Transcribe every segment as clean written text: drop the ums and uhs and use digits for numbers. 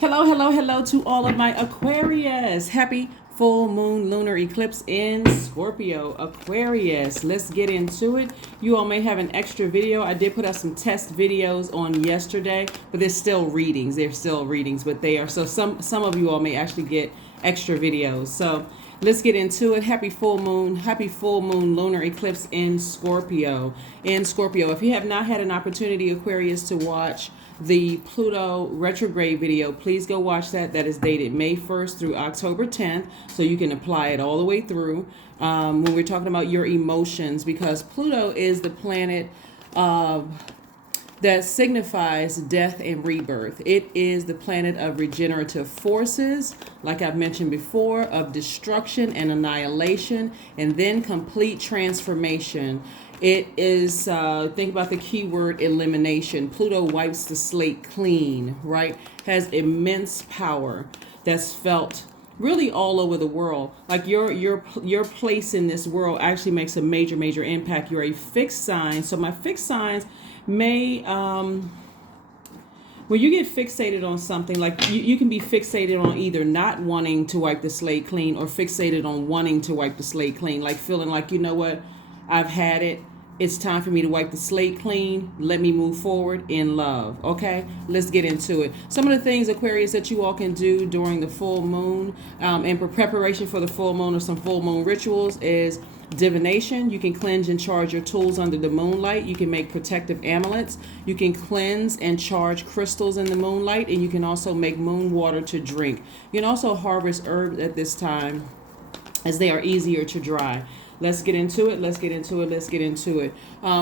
Hello, hello, hello to all of my Aquarius. Happy full moon lunar eclipse in Scorpio. Aquarius, let's get into it. You all may have an extra video. I did put out some test videos on yesterday, but there's still readings. They're still readings, but they are. So some of you all may actually get extra videos. So let's get into it. Happy full moon lunar eclipse in Scorpio. If you have not had an opportunity, Aquarius, to watch the Pluto retrograde video, please go watch that. That is dated May 1st through October 10th, so you can apply it all the way through when we're talking about your emotions, because Pluto is the planet that signifies death and rebirth. It is the planet of regenerative forces, like I've mentioned before, of destruction and annihilation, and then complete transformation. It is, think about the keyword elimination. Pluto wipes the slate clean, right? Has immense power that's felt really all over the world. Like your place in this world actually makes a major impact. You're a fixed sign. So my fixed signs may, when you get fixated on something, like you can be fixated on either not wanting to wipe the slate clean or fixated on wanting to wipe the slate clean, like feeling like, you know what, I've had it. It's time for me to wipe the slate clean. Let me move forward in love. Okay, let's get into it. Some of the things, Aquarius, that you all can do during the full moon and for preparation for the full moon, or some full moon rituals, is divination. You can cleanse and charge your tools under the moonlight. You can make protective amulets. You can cleanse and charge crystals in the moonlight, and you can also make moon water to drink. You can also harvest herbs at this time, as they are easier to dry. Let's get into it.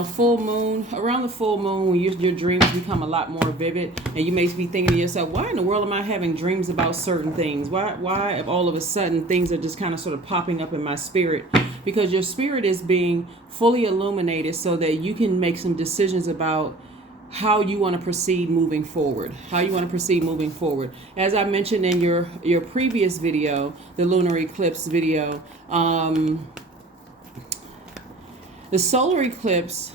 Full moon, around the full moon, when your dreams become a lot more vivid, and you may be thinking to yourself, why in the world am I having dreams about certain things? Why if all of a sudden things are just kind of sort of popping up in my spirit? Because your spirit is being fully illuminated so that you can make some decisions about how you want to proceed moving forward. As I mentioned in your previous video, the lunar eclipse video, the solar eclipse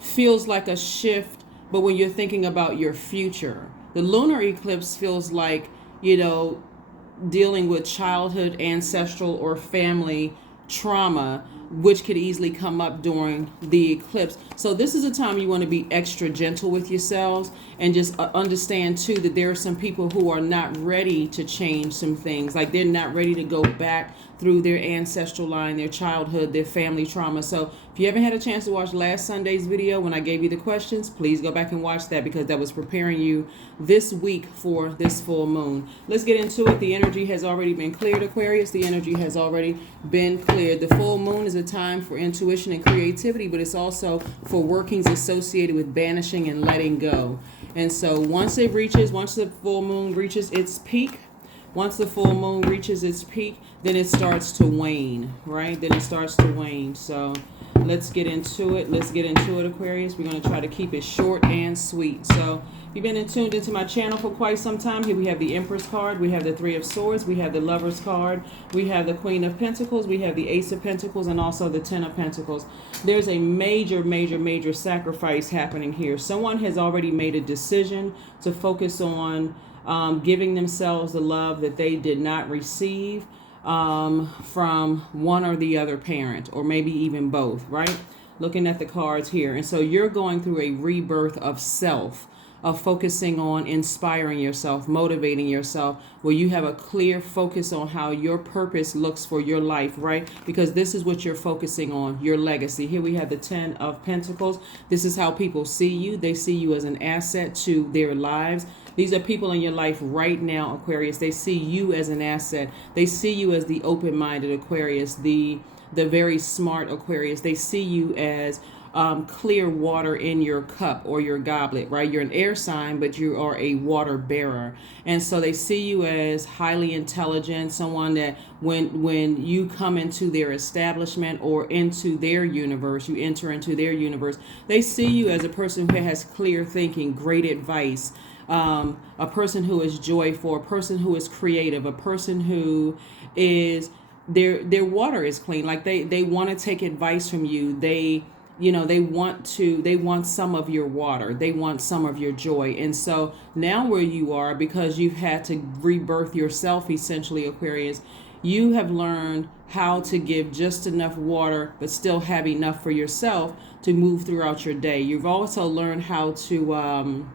feels like a shift, but when you're thinking about your future, the lunar eclipse feels like, dealing with childhood, ancestral, or family trauma, which could easily come up during the eclipse. So this is a time you want to be extra gentle with yourselves, and just understand too that there are some people who are not ready to change some things. Like they're not ready to go back through their ancestral line, their childhood, their family trauma. So if you haven't had a chance to watch last Sunday's video when I gave you the questions, please go back and watch that, because that was preparing you this week for this full moon. Let's get into it. The energy has already been cleared, Aquarius. The energy has already been cleared. The full moon is a time for intuition and creativity, but it's also for workings associated with banishing and letting go. And so once the full moon reaches its peak, then it starts to wane, right? So let's get into it. Aquarius. We're going to try to keep it short and sweet. So if you've been tuned into my channel for quite some time, here we have the Empress card, we have the Three of Swords, we have the Lovers card, we have the Queen of Pentacles, we have the Ace of Pentacles, and also the Ten of Pentacles. There's a major sacrifice happening here. Someone has already made a decision to focus on giving themselves the love that they did not receive from one or the other parent, or maybe even both, right? Looking at the cards here. And so you're going through a rebirth of self, of focusing on inspiring yourself, motivating yourself, where you have a clear focus on how your purpose looks for your life, right? Because this is what you're focusing on, your legacy. Here we have the Ten of Pentacles. This is how people see you. They see you as an asset to their lives. These are people in your life right now, Aquarius. They see you as an asset. They see you as the open-minded Aquarius, the very smart Aquarius. They see you as clear water in your cup or your goblet, right? You're an air sign, but you are a water bearer. And so they see you as highly intelligent, someone that when you come into their establishment or into their universe, you enter into their universe, they see you as a person who has clear thinking, great advice, a person who is joyful, a person who is creative, a person who is their water is clean. Like they want to take advice from you. They they want some of your water, they want some of your joy. And so now where you are, because you've had to rebirth yourself, essentially, Aquarius, you have learned how to give just enough water but still have enough for yourself to move throughout your day. You've also learned how to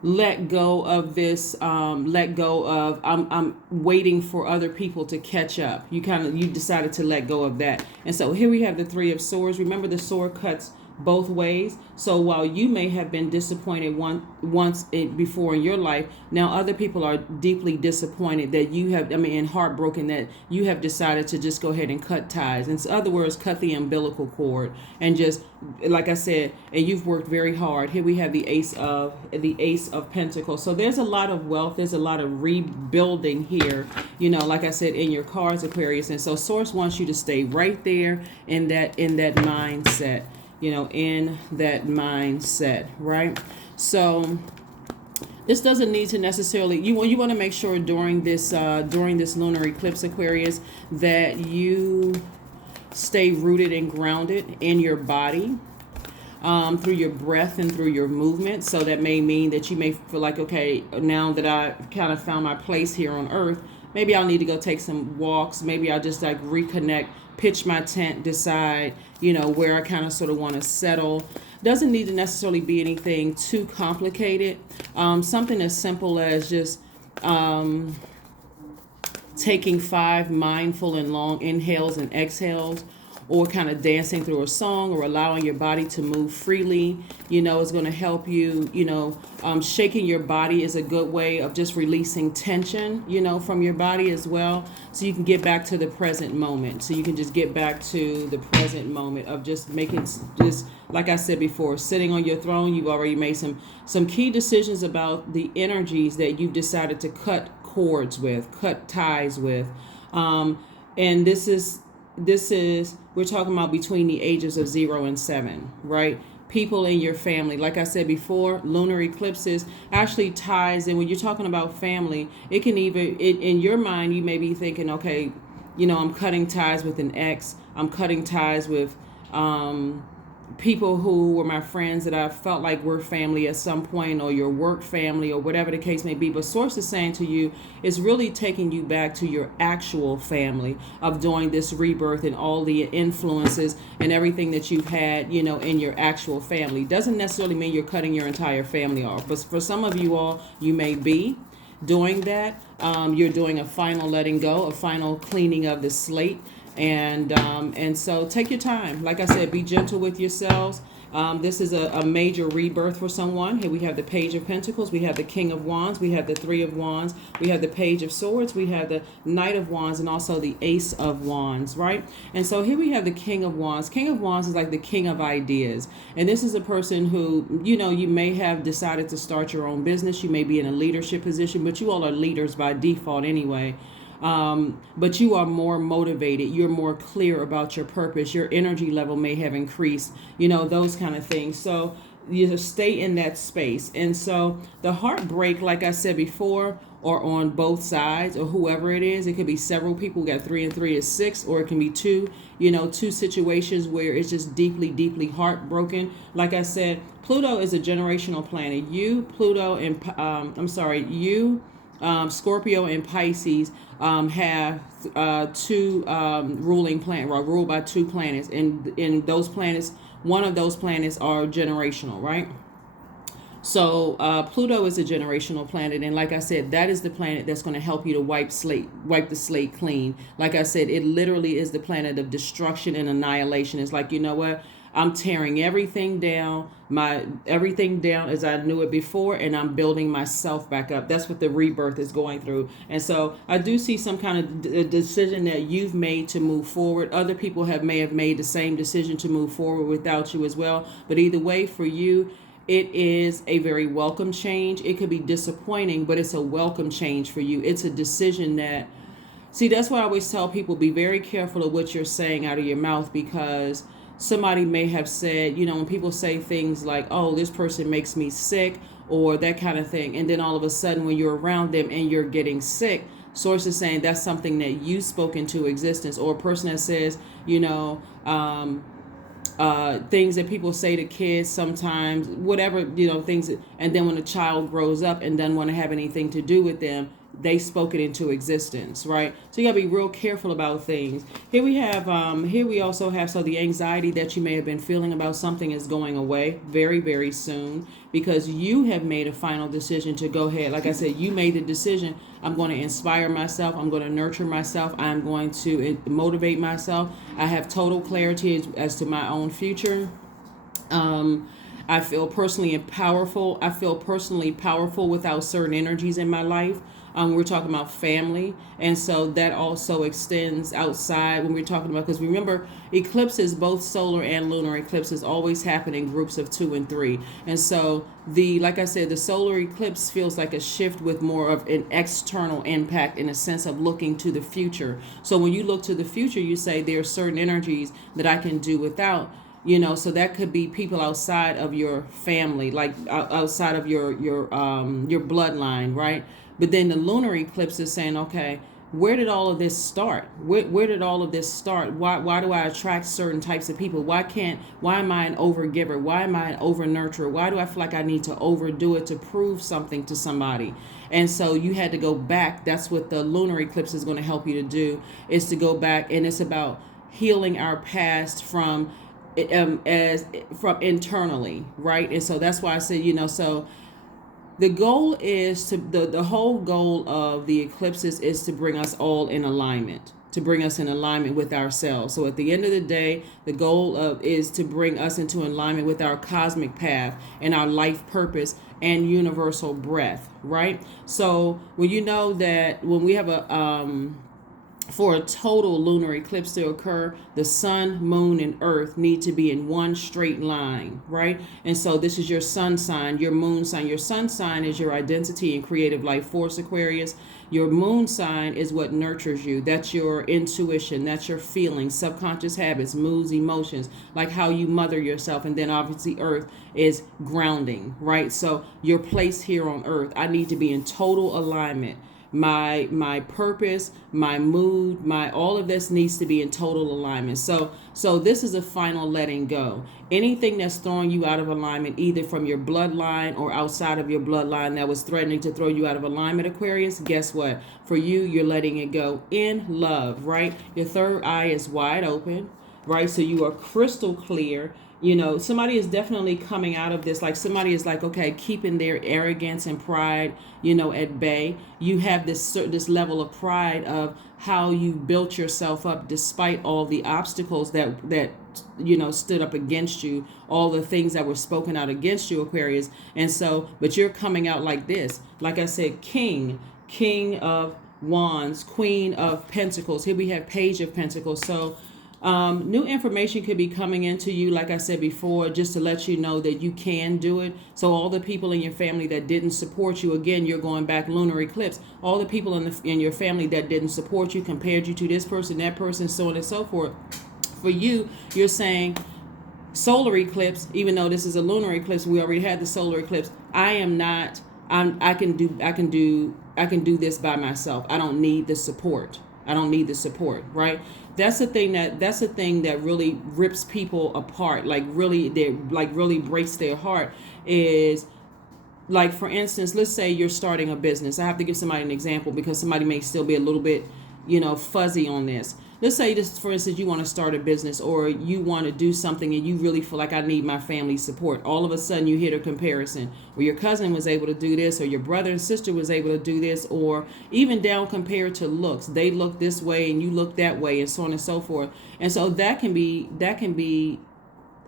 let go of this, let go of I'm waiting for other people to catch up. You decided to let go of that. And so here we have the Three of Swords. Remember, the sword cuts both ways. So while you may have been disappointed once before in your life, now other people are deeply disappointed that you have, and heartbroken that you have decided to just go ahead and cut ties. In other words, cut the umbilical cord and just, like I said, and you've worked very hard. Here we have the Ace of Pentacles. So there's a lot of wealth. There's a lot of rebuilding here, like I said, in your cards, Aquarius. And so Source wants you to stay right there in that mindset. In that mindset, right? So this doesn't need to necessarily, you want to make sure during this lunar eclipse, Aquarius, that you stay rooted and grounded in your body, through your breath and through your movement. So that may mean that you may feel like, okay, now that I kind of found my place here on earth, maybe I'll need to go take some walks. Maybe I'll just like reconnect, pitch my tent, decide, where I kind of sort of want to settle. Doesn't need to necessarily be anything too complicated. Something as simple as just taking 5 mindful and long inhales and exhales, or kind of dancing through a song, or allowing your body to move freely, is going to help you. Shaking your body is a good way of just releasing tension, from your body as well. So you can get back to the present moment. So you can just get back to the present moment of just making, just like I said before, sitting on your throne. You've already made some key decisions about the energies that you've decided to cut cords with, cut ties with. And this is, we're talking about between the ages of 0 and 7, right? People in your family. Like I said before, lunar eclipses actually ties in. When you're talking about family, it can even, in your mind, you may be thinking, okay, I'm cutting ties with an ex. I'm cutting ties with people who were my friends that I felt like were family at some point, or your work family, or whatever the case may be. But Source is saying to you, it's really taking you back to your actual family, of doing this rebirth and all the influences and everything that you've had, in your actual family. Doesn't necessarily mean you're cutting your entire family off, but for some of you all, you may be doing that. You're doing a final letting go, a final cleaning of the slate. And so take your time. Like I said, be gentle with yourselves. This is a major rebirth for someone. Here we have the Page of Pentacles. We have the King of Wands. We have the Three of Wands. We have the Page of Swords. We have the Knight of Wands, and also the Ace of Wands, right? And so here we have the King of Wands. King of Wands is like the king of ideas. And this is a person who, you may have decided to start your own business. You may be in a leadership position, but you all are leaders by default anyway. But you are more motivated. You're more clear about your purpose. Your energy level may have increased, those kind of things. So you just stay in that space. And so the heartbreak, like I said before, or on both sides, or whoever it is, it could be several people. We got 3 and 3 is 6, or it can be 2, 2 situations where it's just deeply, deeply heartbroken. Like I said, Pluto is a generational planet. Scorpio and Pisces have 2 ruling planets, or ruled by 2 planets, and in those planets, one of those planets are generational, right? So Pluto is a generational planet, and like I said, that is the planet that's going to help you to wipe the slate clean. Like I said, it literally is the planet of destruction and annihilation. It's like, what? I'm tearing everything down as I knew it before, and I'm building myself back up. That's what the rebirth is going through. And so I do see some kind of decision that you've made to move forward. Other people may have made the same decision to move forward without you as well. But either way, for you, it is a very welcome change. It could be disappointing, but it's a welcome change for you. It's a decision that, that's why I always tell people, be very careful of what you're saying out of your mouth, because somebody may have said, when people say things like, oh, this person makes me sick, or that kind of thing, and then all of a sudden when you're around them and you're getting sick, Source is saying that's something that you spoke into existence. Or a person that says, things that people say to kids sometimes, whatever, things. And then when a child grows up and doesn't want to have anything to do with them, they spoke it into existence, right? So you gotta be real careful about things. Here we also have, so the anxiety that you may have been feeling about something is going away very, very soon, because you have made a final decision to go ahead. Like I said, you made the decision. I'm going to inspire myself. I'm going to nurture myself. I'm going to motivate myself. I have total clarity as to my own future. I feel personally powerful. I feel personally powerful without certain energies in my life. We're talking about family. And so that also extends outside when we're talking about, because remember, eclipses, both solar and lunar eclipses, always happen in groups of 2 and 3. And so like I said, the solar eclipse feels like a shift with more of an external impact in a sense of looking to the future. So when you look to the future, you say there are certain energies that I can do without. So that could be people outside of your family, like outside of your bloodline, right? But then the lunar eclipse is saying, okay, where did all of this start? Where did all of this start? Why do I attract certain types of people? Why am I an overgiver? Why am I an over nurturer? Why do I feel like I need to overdo it to prove something to somebody? And so you had to go back. That's what the lunar eclipse is going to help you to do, is to go back. And it's about healing our past from internally, right? And so that's why I said, so the goal is to the whole goal of the eclipses is to bring us all in alignment, with ourselves. So at the end of the day, the goal is to bring us into alignment with our cosmic path and our life purpose and universal breath, right? So when you know that when we have for a total lunar eclipse to occur, the sun, moon, and earth need to be in one straight line, right? And so this is your sun sign, your moon sign. Your sun sign is your identity and creative life force, Aquarius. Your moon sign is what nurtures you. That's your intuition. That's your feelings, subconscious habits, moods, emotions, like how you mother yourself. And then obviously earth is grounding, right? So your place here on earth, I need to be in total alignment. My purpose, my mood, all of this needs to be in total alignment. So this is a final letting go. Anything that's throwing you out of alignment, either from your bloodline or outside of your bloodline, that was threatening to throw you out of alignment, Aquarius, guess what? For you, you're letting it go in love, right? Your third eye is wide open, right? So you are crystal clear. Somebody is definitely coming out of this, like somebody is like, okay, keeping their arrogance and pride, at bay. You have this level of pride of how you built yourself up despite all the obstacles that stood up against you, all the things that were spoken out against you, Aquarius. And so, but you're coming out like this, like I said, king of wands, queen of pentacles. Here we have page of pentacles. So new information could be coming into you, like I said before, just to let you know that you can do it. So all the people in your family that didn't support you, again, you're going back lunar eclipse, all the people in your family that didn't support you, compared you to this person, that person, so on and so forth. For you, you're saying solar eclipse, even though this is a lunar eclipse, we already had the solar eclipse. I can do this by myself. I don't need the support. Right? That's the thing that really rips people apart, really breaks their heart, is like, for instance, let's say you're starting a business. I have to give somebody an example because somebody may still be a little bit, fuzzy on this. Let's say this, for instance, you want to start a business or you want to do something and you really feel like, I need my family's support. All of a sudden you hit a comparison where your cousin was able to do this, or your brother and sister was able to do this, or even down compared to looks. They look this way and you look that way, and so on and so forth. And so that can be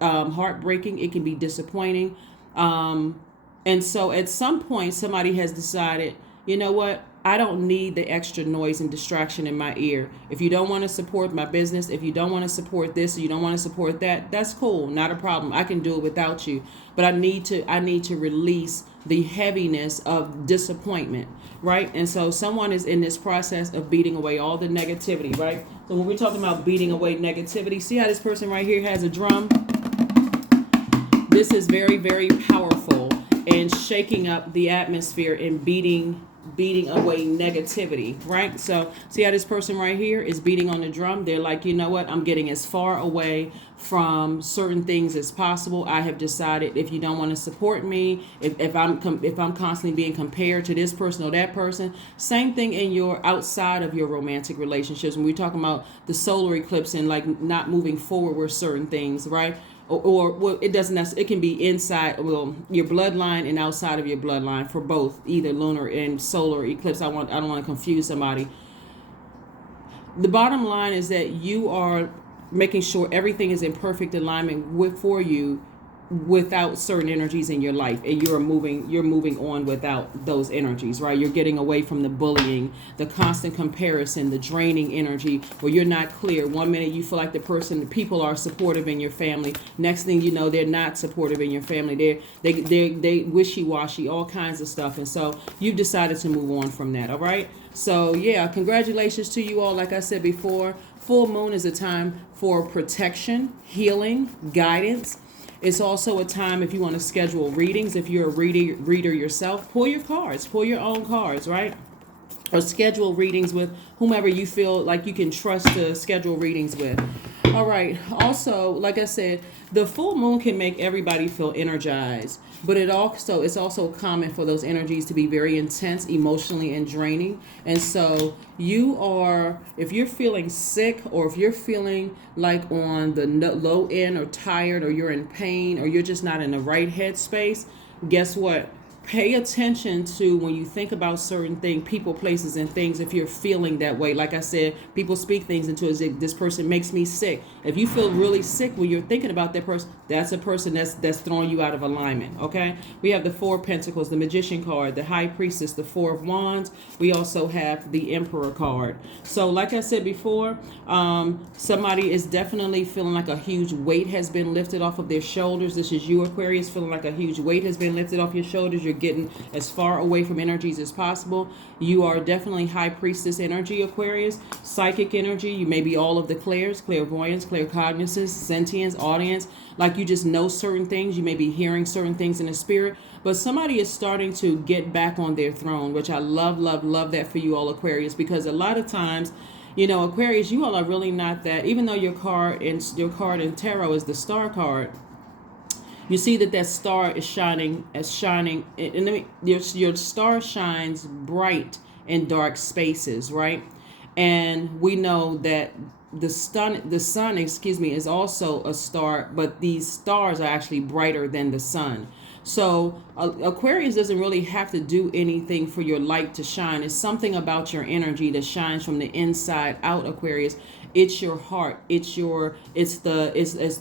heartbreaking. It can be disappointing. And so at some point somebody has decided, you know what? I don't need the extra noise and distraction in my ear. If you don't want to support my business, if you don't want to support this, or you don't want to support that, that's cool. Not a problem. I can do it without you. But I need to release the heaviness of disappointment, right? And so someone is in this process of beating away all the negativity, right? So when we're talking about beating away negativity, see how this person right here has a drum? This is very, very powerful in shaking up the atmosphere and beating beating away negativity, right? So see how this person right here is beating on the drum? They're like, you know what? I'm getting as far away from certain things as possible. I have decided if you don't want to support me, if I'm constantly being compared to this person or that person, same thing in your outside of your romantic relationships. When we're talking about the solar eclipse and like not moving forward with certain things, right? Or well, it doesn't necessarily, it can be inside, well, your bloodline and outside of your bloodline for both, either lunar and solar eclipse. I don't want to confuse somebody. The bottom line is that you are making sure everything is in perfect alignment for you without certain energies in your life, and you're moving on without those energies, right? You're getting away from the bullying, the constant comparison, the draining energy where you're not clear. One minute you feel like the people are supportive in your family, next thing you know they're not supportive in your family. They wishy-washy, all kinds of stuff. And so you've decided to move on from that. All right, so yeah, congratulations to you all. Like I said before, full moon is a time for protection, healing, guidance. It's also a time if you want to schedule readings. If you're a reader yourself, pull your cards, pull your own cards, right? Or schedule readings with whomever you feel like you can trust to schedule readings with. All right. Also, like I said, the full moon can make everybody feel energized, but it's also common for those energies to be very intense emotionally and draining. And so if you're feeling sick, or if you're feeling like on the low end or tired, or you're in pain, or you're just not in the right headspace, guess what? Pay attention to when you think about certain things, people, places, and things. If you're feeling that way, like I said, people speak things into as if this person makes me sick. If you feel really sick when you're thinking about that person, that's a person that's throwing you out of alignment. Okay, we have the Four of Pentacles, the Magician card, the High Priestess, the Four of Wands. We also have the Emperor card. So, like I said before, somebody is definitely feeling like a huge weight has been lifted off of their shoulders. This is you, Aquarius, feeling like a huge weight has been lifted off your shoulders. You're getting as far away from energies as possible. You are definitely High Priestess energy, Aquarius. Psychic energy. You may be all of the clairs, clairvoyance, claircognizance, sentience, audience. Like you just know certain things. You may be hearing certain things in the spirit. But somebody is starting to get back on their throne, which I love, love, love that for you all, Aquarius, because a lot of times, you know, Aquarius, you all are really not that. Even though your card in tarot is the Star card, you see that star is shining, and your star shines bright in dark spaces, right? And we know that the sun, is also a star, but these stars are actually brighter than the sun. So Aquarius doesn't really have to do anything for your light to shine. It's something about your energy that shines from the inside out, Aquarius. It's your heart. It's the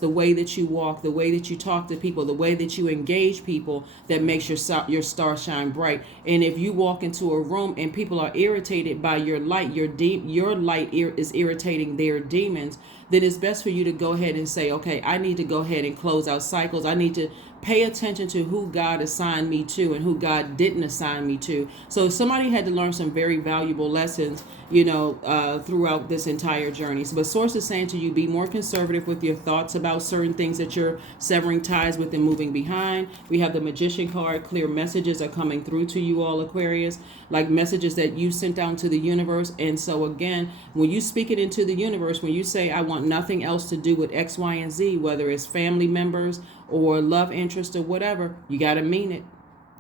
way that you walk, the way that you talk to people, the way that you engage people that makes your star shine bright. And if you walk into a room and people are irritated by your light, your light is irritating their demons, then it's best for you to go ahead and say, okay, I need to go ahead and close out cycles. I need to pay attention to who God assigned me to and who God didn't assign me to. So somebody had to learn some very valuable lessons, throughout this entire journey. So, but Source is saying to you, be more conservative with your thoughts about certain things that you're severing ties with and moving behind. We have the Magician card. Clear messages are coming through to you all, Aquarius, like messages that you sent out to the universe. And so again, when you speak it into the universe, when you say, I want nothing else to do with X, Y, and Z, whether it's family members or love interest or whatever, you got to mean it.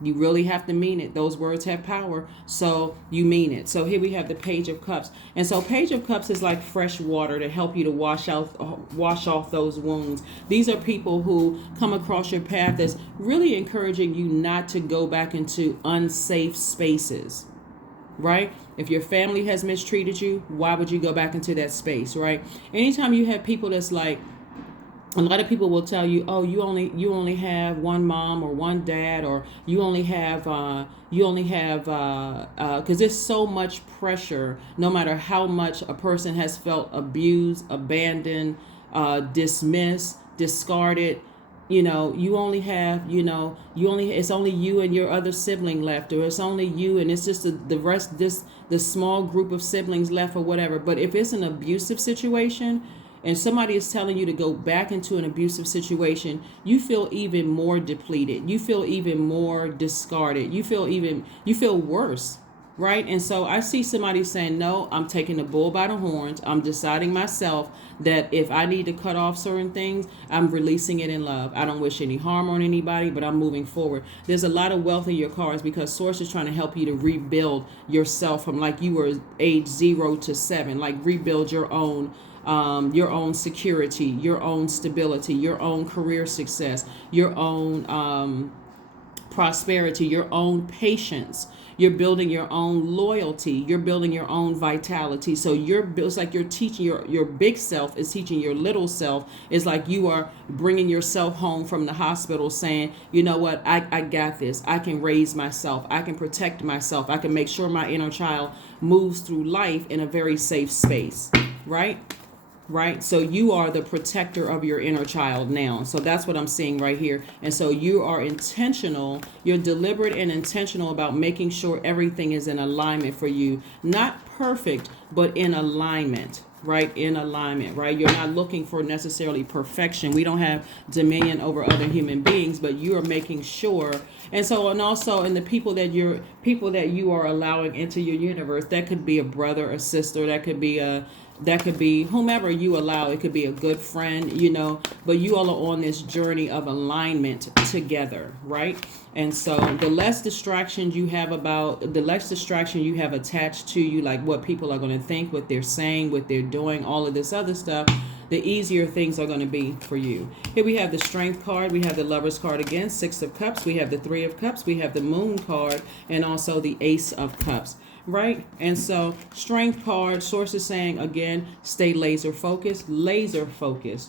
You really have to mean it. Those words have power, so you mean it. So here we have the Page of Cups. And so Page of Cups is like fresh water to help you to wash off those wounds. These are people who come across your path that's really encouraging you not to go back into unsafe spaces, right? If your family has mistreated you, why would you go back into that space, right? Anytime you have people that's like, a lot of people will tell you, oh, you only have one mom or one dad, or you only have because there's so much pressure. No matter how much a person has felt abused, abandoned, dismissed, discarded, it's only you and your other sibling left, or it's only you and it's just the small group of siblings left, or whatever. But if it's an abusive situation, and somebody is telling you to go back into an abusive situation, you feel even more depleted. You feel even more discarded. You feel worse, right? And so I see somebody saying, no, I'm taking the bull by the horns. I'm deciding myself that if I need to cut off certain things, I'm releasing it in love. I don't wish any harm on anybody, but I'm moving forward. There's a lot of wealth in your cards because Source is trying to help you to rebuild yourself from like you were age 0 to 7, like rebuild your own security, your own stability, your own career success, your own prosperity, your own patience. You're building your own loyalty. You're building your own vitality. So it's like you're teaching your big self is teaching your little self. It's like you are bringing yourself home from the hospital saying, you know what, I got this. I can raise myself. I can protect myself. I can make sure my inner child moves through life in a very safe space, right? Right? So you are the protector of your inner child now. So that's what I'm seeing right here. And so you are intentional, you're deliberate and intentional about making sure everything is in alignment for you. Not perfect, but in alignment, right? In alignment, right? You're not looking for necessarily perfection. We don't have dominion over other human beings, but you are making sure. And so, and also in the people that you are allowing into your universe, that could be a brother, a sister, that could be whomever you allow. It could be a good friend, you know, but you all are on this journey of alignment together, right? And so the less distraction you have attached to you, like what people are going to think, what they're saying, what they're doing, all of this other stuff, the easier things are going to be for you. Here we have the Strength card. We have the Lovers card again, 6 of Cups. We have the 3 of Cups. We have the Moon card and also the Ace of Cups. Right? And so Strength card, Source is saying, again, stay laser focused,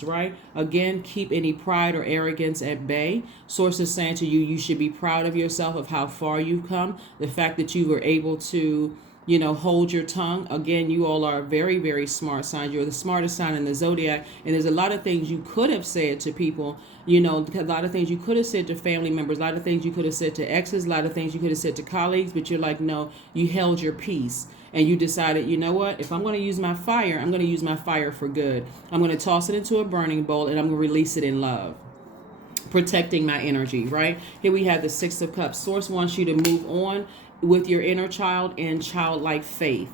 right? Again, keep any pride or arrogance at bay. Source is saying to you, you should be proud of yourself, of how far you've come. The fact that you were able to, you know, hold your tongue. Again, you all are very, very smart signs. You're the smartest sign in the Zodiac. And there's a lot of things you could have said to people, you know, a lot of things you could have said to family members, a lot of things you could have said to exes, a lot of things you could have said to colleagues, but you're like, no, you held your peace. And you decided, you know what, if I'm going to use my fire, I'm going to use my fire for good. I'm going to toss it into a burning bowl and I'm going to release it in love. Protecting my energy, right? Here we have the 6 of Cups. Source wants you to move on with your inner child and childlike faith.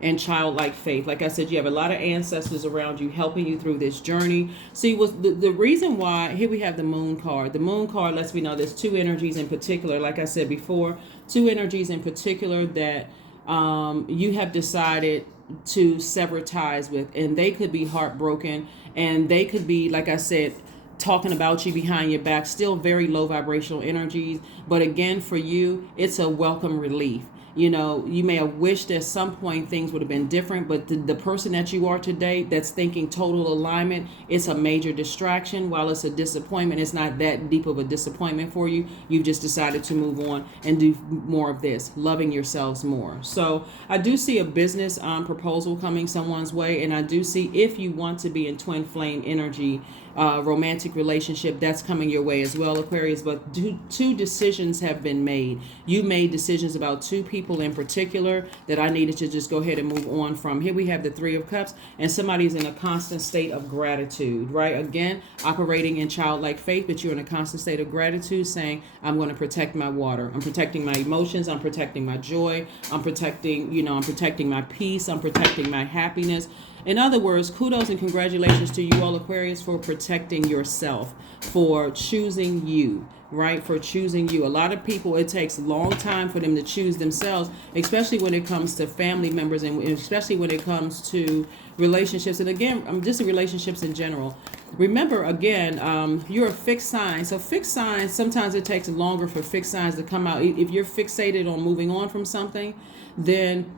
Like I said, you have a lot of ancestors around you helping you through this journey. See, the reason why, here we have the Moon card. The Moon card lets me know there's 2 energies in particular, like I said before, 2 energies in particular that you have decided to sever ties with, and they could be heartbroken, and they could be, like I said, talking about you behind your back, still very low vibrational energies. But again, for you, it's a welcome relief. You know, you may have wished at some point things would have been different, but the person that you are today that's thinking total alignment, it's a major distraction. While it's a disappointment, it's not that deep of a disappointment for you. You've just decided to move on and do more of this, loving yourselves more. So I do see a business proposal coming someone's way, and I do see, if you want to be in twin flame energy, romantic relationship, that's coming your way as well, Aquarius. But 2 decisions have been made. You made decisions about 2 people in particular that I needed to just go ahead and move on from. Here we have the 3 of Cups, and somebody's in a constant state of gratitude, right? Again, operating in childlike faith, but you're in a constant state of gratitude, saying, I'm going to protect my water. I'm protecting my emotions. I'm protecting my joy. I'm protecting my peace. I'm protecting my happiness. In other words, kudos and congratulations to you all, Aquarius, for protecting yourself, for choosing you, right? For choosing you. A lot of people, it takes a long time for them to choose themselves, especially when it comes to family members and especially when it comes to relationships. And again, just relationships in general. Remember, again, you're a fixed sign. So fixed signs, sometimes it takes longer for fixed signs to come out. If you're fixated on moving on from something, then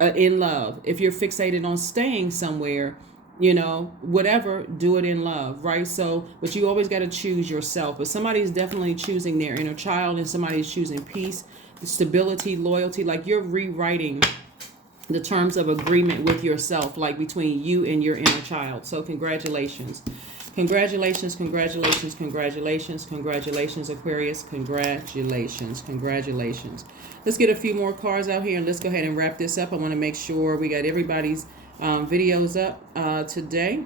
in love. If you're fixated on staying somewhere, you know, whatever, do it in love, right? So, but you always got to choose yourself. But somebody's definitely choosing their inner child, and somebody's choosing peace, stability, loyalty. Like you're rewriting the terms of agreement with yourself, like between you and your inner child. So congratulations. Congratulations, congratulations, congratulations, congratulations, Aquarius. Congratulations, congratulations. Let's get a few more cards out here and let's go ahead and wrap this up. I want to make sure we got everybody's videos up today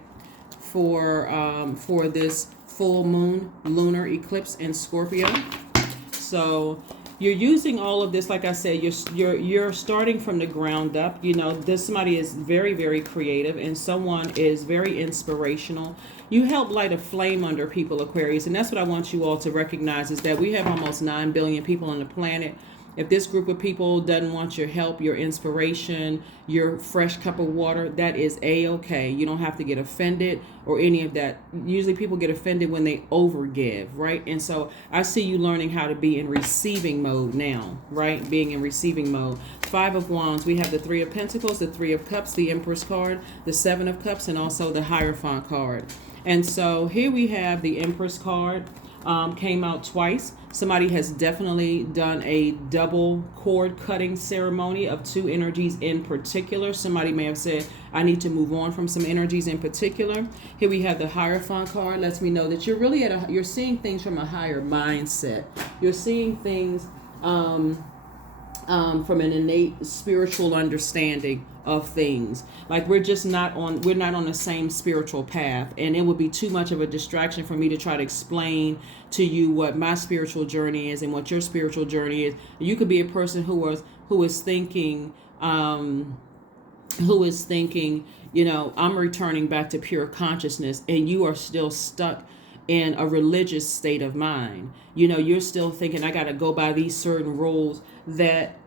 for this full moon lunar eclipse in Scorpio. So you're using all of this, like I said, you're starting from the ground up. You know, this somebody is very, very creative, and someone is very inspirational. You help light a flame under people, Aquarius, and that's what I want you all to recognize, is that we have almost 9 billion people on the planet. If this group of people doesn't want your help, your inspiration, your fresh cup of water, that is a-okay. You don't have to get offended or any of that. Usually people get offended when they overgive, right? And so I see you learning how to be in receiving mode now, right? Being in receiving mode. 5 of Wands, we have the 3 of Pentacles, the 3 of Cups, the Empress card, the 7 of Cups, and also the Hierophant card. And so here we have the Empress card. Came out twice. Somebody has definitely done a double cord cutting ceremony of 2 energies in particular. Somebody may have said, I need to move on from some energies in particular. Here we have the Hierophant card. Lets me know that you're really you're seeing things from a higher mindset. You're seeing things from an innate spiritual understanding of things. Like we're not on the same spiritual path, and it would be too much of a distraction for me to try to explain to you what my spiritual journey is and what your spiritual journey is. You could be a person who is thinking, you know, I'm returning back to pure consciousness, and you are still stuck in a religious state of mind. You know, you're still thinking, I got to go by these certain rules that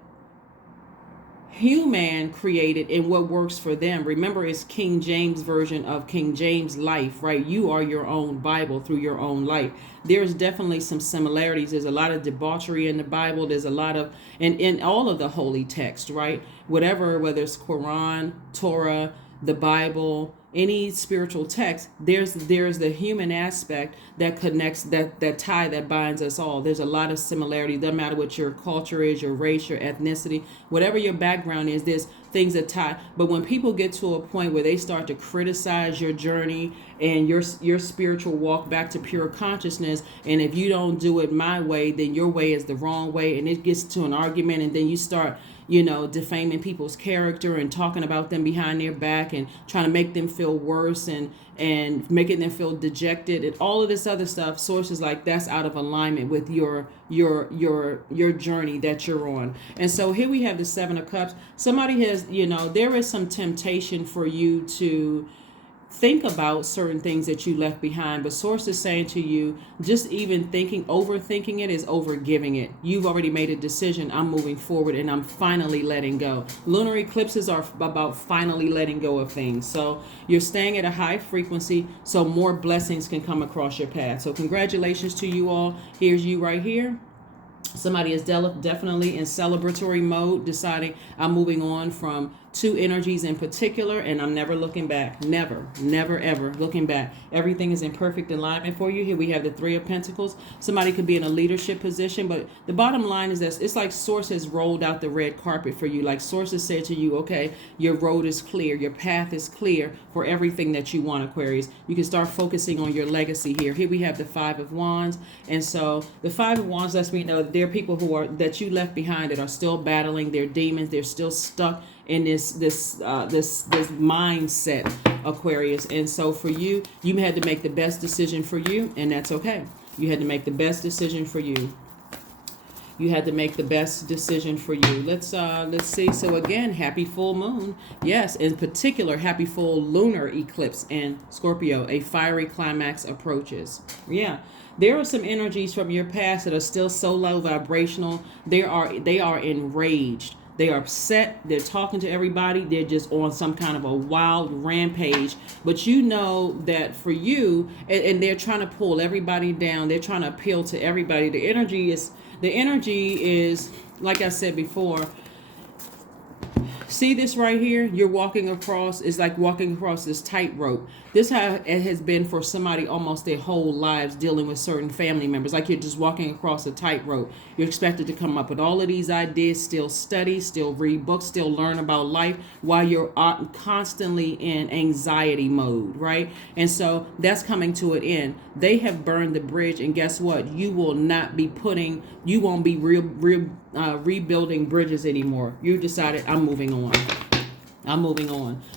human created and what works for them. Remember, it's King James version of King James life, right? You are your own Bible through your own life. There's definitely some similarities. There's a lot of debauchery in the Bible. There's a lot of, and in all of the holy text, right? Whether it's Quran, Torah, the Bible, any spiritual text, there's the human aspect that connects, that tie, that binds us all. There's a lot of similarity. Doesn't matter what your culture is, your race, your ethnicity, whatever your background is, there's things that tie. But when people get to a point where they start to criticize your journey and your spiritual walk back to pure consciousness, and if you don't do it my way, then your way is the wrong way, and it gets to an argument, and then you start, you know, defaming people's character and talking about them behind their back and trying to make them feel worse and making them feel dejected and all of this other stuff. Sources like that's out of alignment with your journey that you're on. And so here we have the 7 of Cups. Somebody has, you know, there is some temptation for you to think about certain things that you left behind, but source is saying to you, just even overthinking it is overgiving it. You've already made a decision. I'm moving forward and I'm finally letting go. Lunar eclipses are about finally letting go of things. So you're staying at a high frequency so more blessings can come across your path. So congratulations to you all. Here's you right here. Somebody is definitely in celebratory mode, deciding I'm moving on from 2 energies in particular, and I'm never looking back. Never, ever looking back. Everything is in perfect alignment for you. Here we have the 3 of Pentacles. Somebody could be in a leadership position, but the bottom line is that it's like Source has rolled out the red carpet for you. Like Source has said to you, okay, your road is clear. Your path is clear for everything that you want, Aquarius. You can start focusing on your legacy here. Here we have the 5 of Wands. And so the 5 of Wands lets me know that there are people that you left behind that are still battling their demons. They're still stuck in this mindset, Aquarius. And so for you, you had to make the best decision for you, and that's okay. You had to make the best decision for you. You had to make the best decision for you. Let's see. So again, happy full moon. Yes, in particular, happy full lunar eclipse in Scorpio. A fiery climax approaches. Yeah. There are some energies from your past that are still so low vibrational. They are enraged. They are upset. They're talking to everybody. They're just on some kind of a wild rampage. But you know that for you, and they're trying to pull everybody down. They're trying to appeal to everybody. The energy is, like I said before, see this right here? You're walking across, it's like walking across this tightrope. This how it has been for somebody almost their whole lives, dealing with certain family members. Like you're just walking across a tightrope. You're expected to come up with all of these ideas, still study, still read books, still learn about life while you're constantly in anxiety mode, right? And so that's coming to an end. They have burned the bridge, and guess what? You won't be rebuilding bridges anymore. You decided, I'm moving on.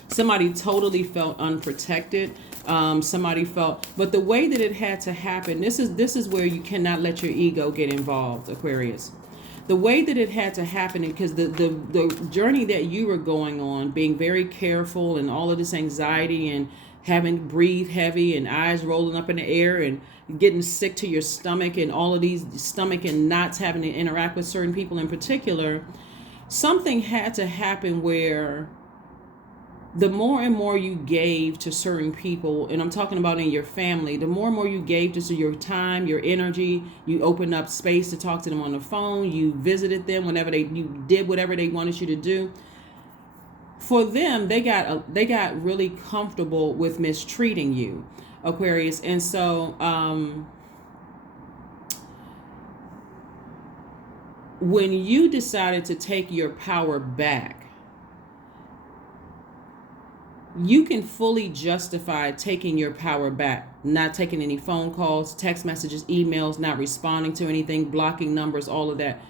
Somebody totally felt unprotected. Somebody felt, but the way that it had to happen, this is where you cannot let your ego get involved, Aquarius. the way that it had to happen, because the journey that you were going on, being very careful and all of this anxiety and having breathe heavy and eyes rolling up in the air and getting sick to your stomach and all of these stomach and knots, having to interact with certain people in particular, something had to happen where the more and more you gave to certain people, and I'm talking about in your family, the more and more you gave to your time, your energy, you opened up space to talk to them on the phone, you visited them whenever you did whatever they wanted you to do. For them, they got really comfortable with mistreating you, Aquarius. And so when you decided to take your power back, you can fully justify taking your power back, not taking any phone calls, text messages, emails, not responding to anything, blocking numbers, all of that.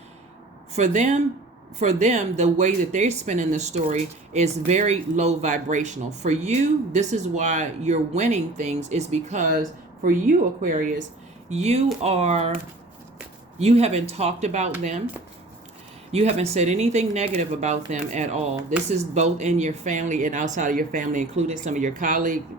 For them, the way that they're spinning the story is very low vibrational. For you, this is why you're winning things, is because for you, Aquarius, you haven't talked about them. You haven't said anything negative about them at all. This is both in your family and outside of your family, including some of your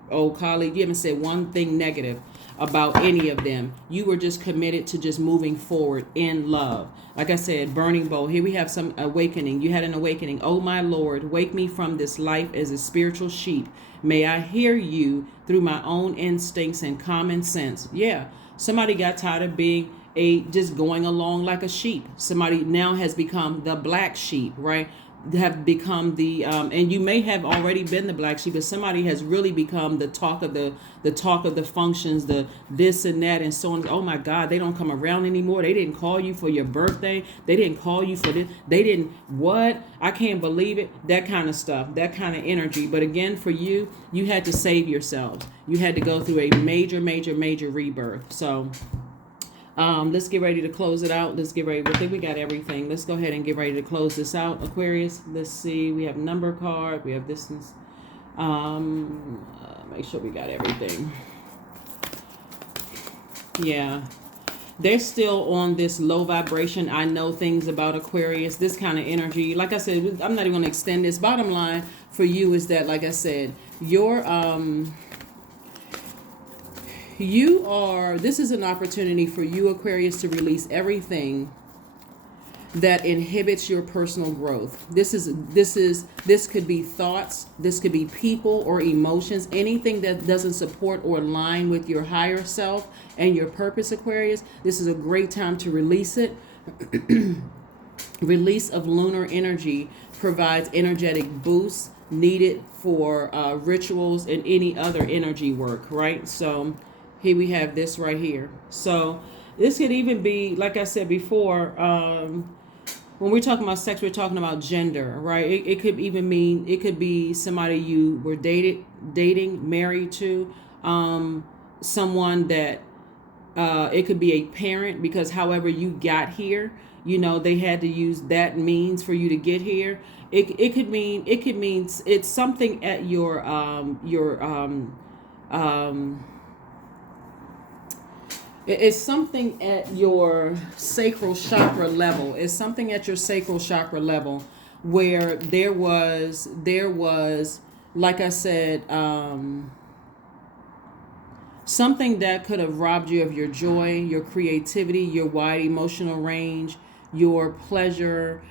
old colleagues. You haven't said one thing negative about any of them. You were just committed to just moving forward in love. Like I said, burning bowl. Here we have some awakening. You had an awakening. Oh my Lord, wake me from this life as a spiritual sheep. May I hear you through my own instincts and common sense. Yeah, somebody got tired of being just going along like a sheep. Somebody now has become the black sheep, right? Have become the and you may have already been the black sheep, but somebody has really become the talk of the functions, the this and that and so on. Oh my God, they don't come around anymore. They didn't call you for your birthday. They didn't call you for this. They didn't what? I can't believe it. That kind of stuff, that kind of energy. But again, for you, you had to save yourselves. You had to go through a major rebirth. So let's get ready to close it out. Let's get ready. I think we got everything. Let's go ahead and get ready to close this out, Aquarius. Let's see. We have number card. We have distance. Make sure we got everything. Yeah. They're still on this low vibration. I know things about Aquarius. This kind of energy. Like I said, I'm not even going to extend this. Bottom line for you is that, like I said, this is an opportunity for you, Aquarius, to release everything that inhibits your personal growth. This could be thoughts, this could be people or emotions, anything that doesn't support or align with your higher self and your purpose, Aquarius. This is a great time to release it. Release of lunar energy provides energetic boosts needed for rituals and any other energy work, right? So here we have this right here. So this could even be, like I said before, when we're talking about sex, we're talking about gender, right? It could even mean, it could be somebody you were dating, married to, someone that, it could be a parent, because however you got here, they had to use that means for you to get here. It could mean it's something at your it's something at your sacral chakra level. It's something at your sacral chakra level where there was, like I said, something that could have robbed you of your joy, your creativity, your wide emotional range, your pleasure.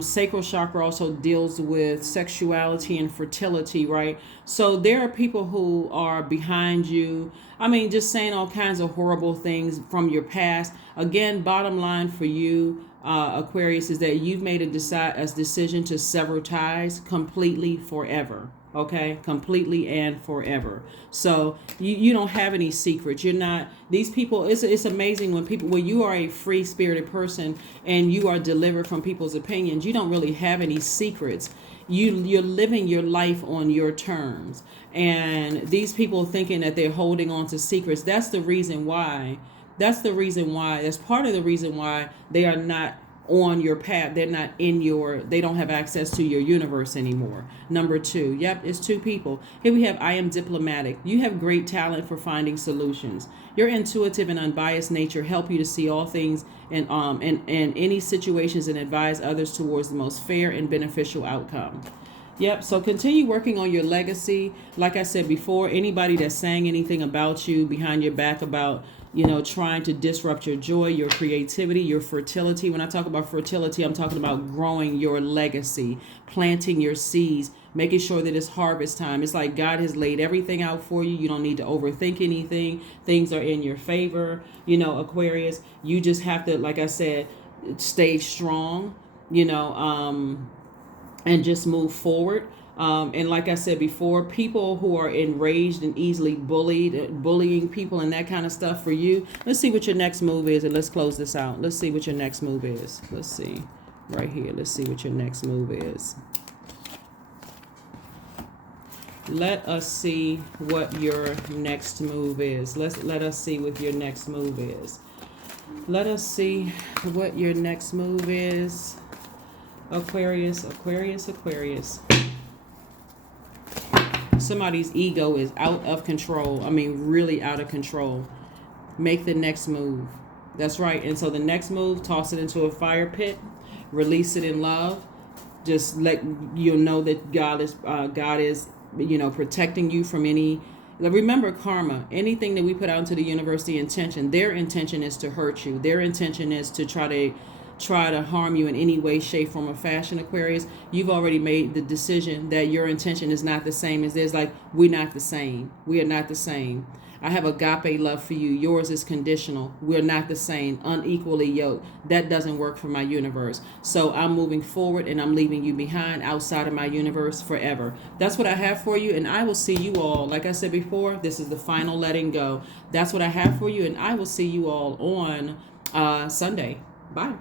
Sacral chakra also deals with sexuality and fertility, right? So there are people who are behind you. I mean, just saying all kinds of horrible things from your past. Again, bottom line for you, Aquarius, is that you've made a decision to sever ties completely forever. Okay, completely and forever. So you don't have any secrets. You're not, these people, it's amazing when you are a free spirited person and you are delivered from people's opinions, you don't really have any secrets. You're living your life on your terms. And these people thinking that they're holding on to secrets, that's part of the reason why they are not on your path. They're not in your, they don't have access to your universe anymore. Number 2, yep, it's 2 people. Here we have, I am diplomatic. You have great talent for finding solutions. Your intuitive and unbiased nature help you to see all things and any situations and advise others towards the most fair and beneficial outcome. Yep, so continue working on your legacy. Like I said before, anybody that's saying anything about you behind your back about, trying to disrupt your joy, your creativity, your fertility. When I talk about fertility, I'm talking about growing your legacy, planting your seeds, making sure that it's harvest time. It's like God has laid everything out for you. You don't need to overthink anything. Things are in your favor. Aquarius, you just have to, like I said, stay strong, and just move forward. And like I said before, people who are enraged and easily bullying people and that kind of stuff for you, let's see what your next move is, and let's close this out. Let's see what your next move is. Let's see right here. Let's see what your next move is. Let us see what your next move is. Let us see what your next move is. Let us see what your next move is. Aquarius, Aquarius, Aquarius. Somebody's ego is out of control. I mean, really out of control. Make the next move. That's right. And so the next move, toss it into a fire pit, release it in love. Just let you know that God is protecting you from any. Remember karma. Anything that we put out into the universe, the intention, their intention is to hurt you. Their intention is to try to harm you in any way, shape, form, or fashion. Aquarius, you've already made the decision that your intention is not the same as theirs. Like, we're not the same. We are not the same. I have agape love for you. Yours is conditional. We're not the same. Unequally yoked. That doesn't work for my universe. So I'm moving forward and I'm leaving you behind outside of my universe forever. That's what I have for you. And I will see you all. Like I said before, this is the final letting go. That's what I have for you. And I will see you all on Sunday. Bye.